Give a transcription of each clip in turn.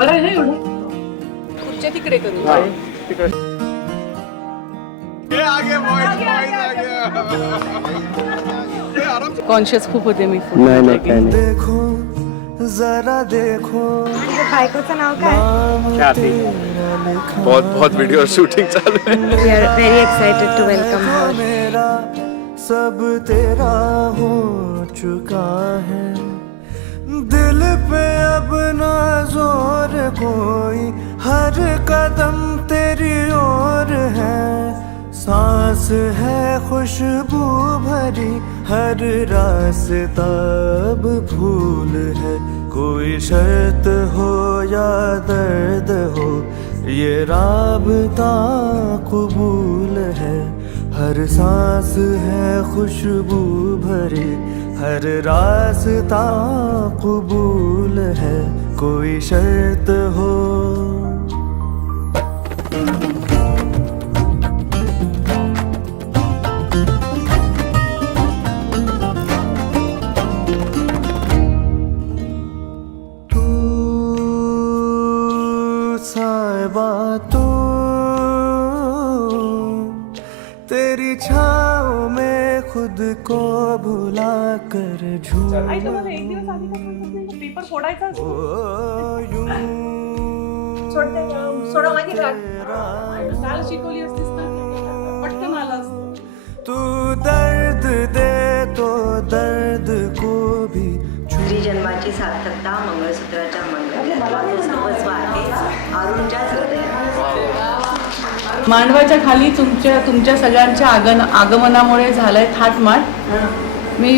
बरं आहे ना एवढं. खुर्च्या तिकडे करू. कॉन्शियस खूप होते मी. देखो जरा देखो. बायकोचं नाव काय? बहुत बहुत वीडियो शूटिंग चालू है. We are very excited to welcome her. मेरा सब तेरा हो चुका है, दिल पे अब ना जोर कोई, हर कदम तेरी ओर है, सांस है खुशबू भरी, हर रास्ता अब फूल है, कोई शर्त हो या दर्द हो, ये राबता कबूल है, हर सांस है खुशबू भरी, हर रास्ता कबूल है, कोई शर्त हो. तू साहिबा तू, तेरी छाँव में खुद को भुला कर झूम. आई तुम्हाला एक दिवस आधी पेपर फोडायचा असतो. सोडा मागे काल शिकवली असतीस ना, पटकन आला असतो. तू दर्द दे तो दर्द को भी. स्त्री जन्माची सार्थकता मंगळसूत्राच्या मंगळात सर्वस्व आहे. अरुणच्याच हृदयात. मांडवाच्या खाली तुमच्या सगळ्यांच्या आगमनामुळे झालंय थाटमाट. मी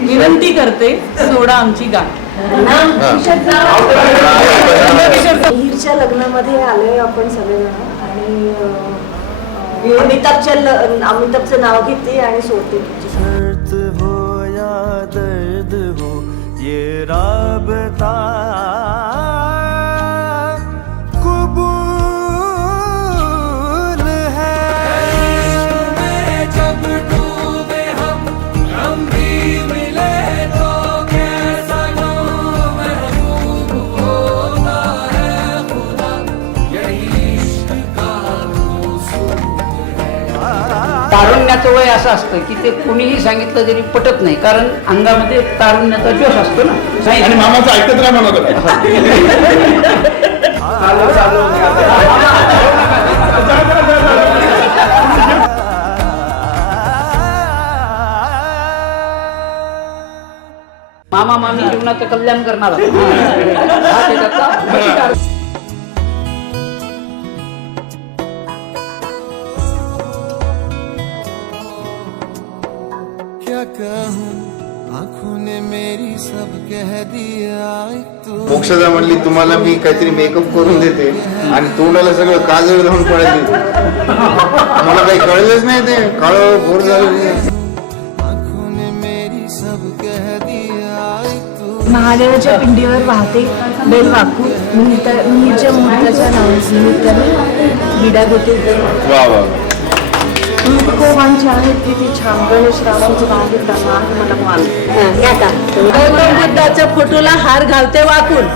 विनंती करते, सोडा आमची गाठ. हिरच्या लग्नामध्ये आलोय आपण सगळेजण आणि अमिताभचं नाव घेते आणि सोडते तुमची. शर्त हो या दर्द हो, ये राबता कबूल है. जब डूबे हम भी मिले तो कैसा महबूब होता है खुदा, यही इश्क का उसूल है. तारुण्याचं वय असं असतं की ते कुणीही सांगितलं तरी पटत नाही, कारण अंगामध्ये तारुण्याचा जोश असतो ना. आणि मामाचं ऐकत राहा म्हणत होता. मामा मामी जीवनाचं कल्याण करणार. क्या कहूँ आँखों ने मेरी सब कह दिया. मोक्षदा म्हणली तुम्हाला मी काहीतरी मेकअप करून देते आणि तोंडाला सगळं काजळ लावून पडायची. मला काही कळलंच नाही, ते काळं बोर झालं. आँखों ने मेरी सब कह दिया. महादेवाच्या पिंडीवर वाहते बेल वाकू. मुहूर्ताच्या निमित्ताने विडा घेते. वा वा. कोमांचे आहेत किती छान. गणेश रामांचं नाव घेताना मला मान. गौतम बुद्धाच्या फोटोला हार घालते वाकून.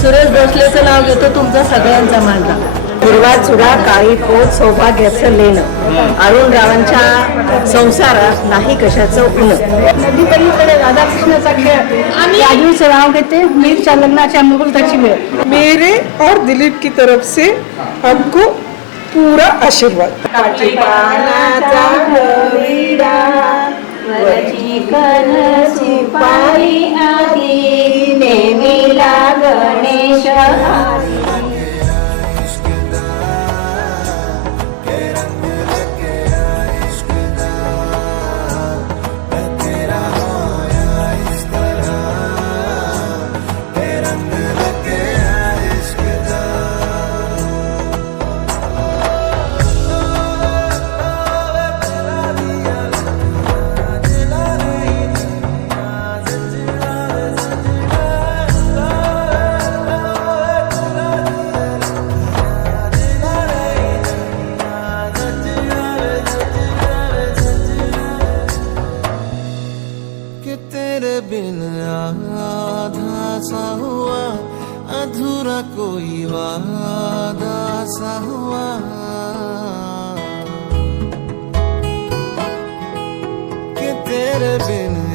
सुरेश भोसलेचं नाव घेतो तुमचा सगळ्यांचा मांडा. हिरवा चुडा काळी पोत सौभाग्याचं लेणं. अरुण रावांच्या संसारात नाही कशाचं उन. नदी पलीकडे राधाकृष्णाचा खेळ. राजूचं नाव घेते मीरच्या लग्नाच्या मुहूर्ताची वेळ. मेरे और दिलीप की तरफ से आपको पूरा आशीर्वाद. गणेश बिन आधा सा हुआ, अधूरा कोई वादा सा हुआ। कि तेरे बिन